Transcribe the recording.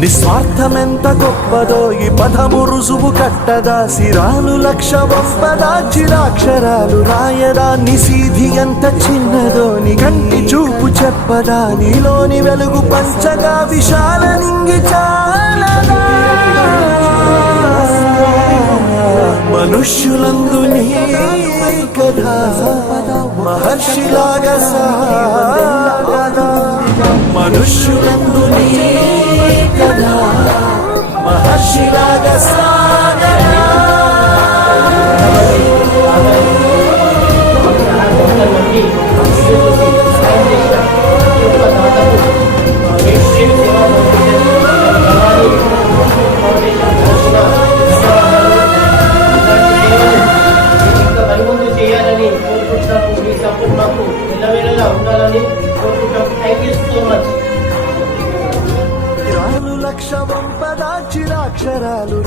నిస్వార్థమెంత గొప్పదో ఈ పదము రుజువు కట్టదా, సిరాలు లక్ష వంపదా చిరాక్షరాలు రాయదా, నిసీధి ఎంత చిన్నదో నీ కంటి చూపు చెప్పదా, నీలోని వెలుగు పంచగా విశాల నింగి చాలదా. మనుష్యులందు నీ కథ మహర్షిలాగా సాగదా, మనుష్యులందు నీ కథ మహర్షిలాగా సాగదా. లక్ష వంపదా చిరాక్షరాలు